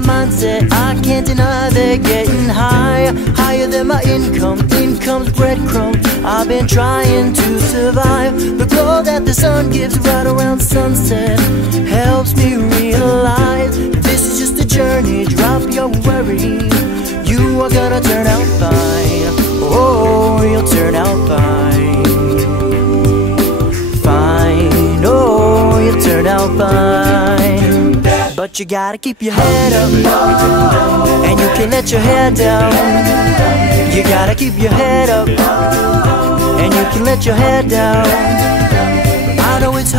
my mindset, I can't deny they're getting higher. Higher than my income, income's breadcrumbs. I've been trying to survive. The glow that the sun gives right around sunset helps me realize this is just a journey, drop your worries. You are gonna turn out fine. Oh, you'll turn out fine. Fine, oh, you'll turn out fine. But you gotta keep your head up, and you can't let your head down. You gotta keep your head up, and you can let your head down. I know it's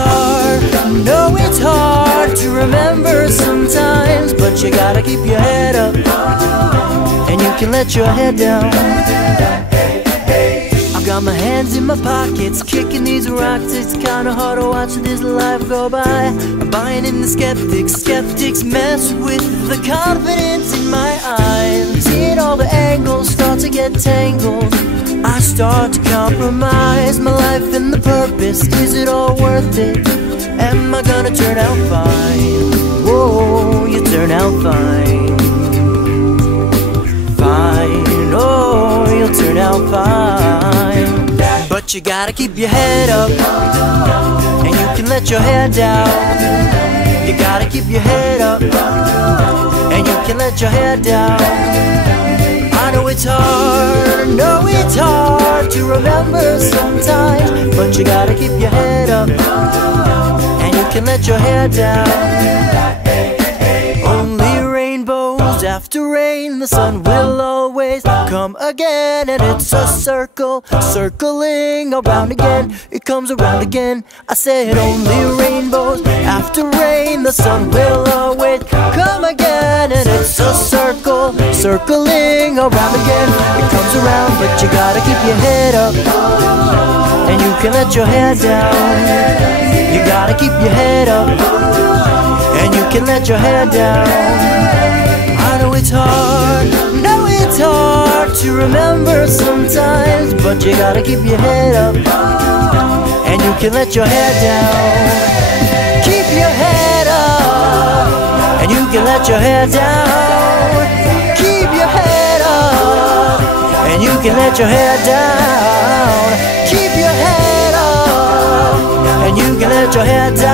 hard to remember sometimes, but you gotta keep your head up, and you can let your head down. I've got my hands in my pockets, kicking these rocks. It's kinda hard to watch this life go by. I'm buying in the skeptics mess with the confidence in my eyes. Seeing all the angles start to get tangled, I start to compromise my life and the purpose. Is it all worth it? Am I gonna turn out fine? Whoa, you turn out fine. Fine, oh, you'll turn out fine. But you gotta keep your head up, and you can let your head down. You gotta keep your head up, and you can let your head down. I know it's hard to remember sometimes, but you gotta keep your head up, and you can let your head down. Only rainbows after rain, the sun will always come again. And it's a circle, circling around again. It comes around again. I said only rainbows after rain, the sun will always come again. And it's a circle, circling around again. It comes around, but you gotta keep your head up, and you can let your head down. You gotta keep your head up, and you can let your head down. I know it's hard to remember sometimes, but you gotta keep your head up, and you can let your head down. Keep your head up, and you can let your head down. Keep your head up, and you can let your head down. Keep your head up, and you can let your head down.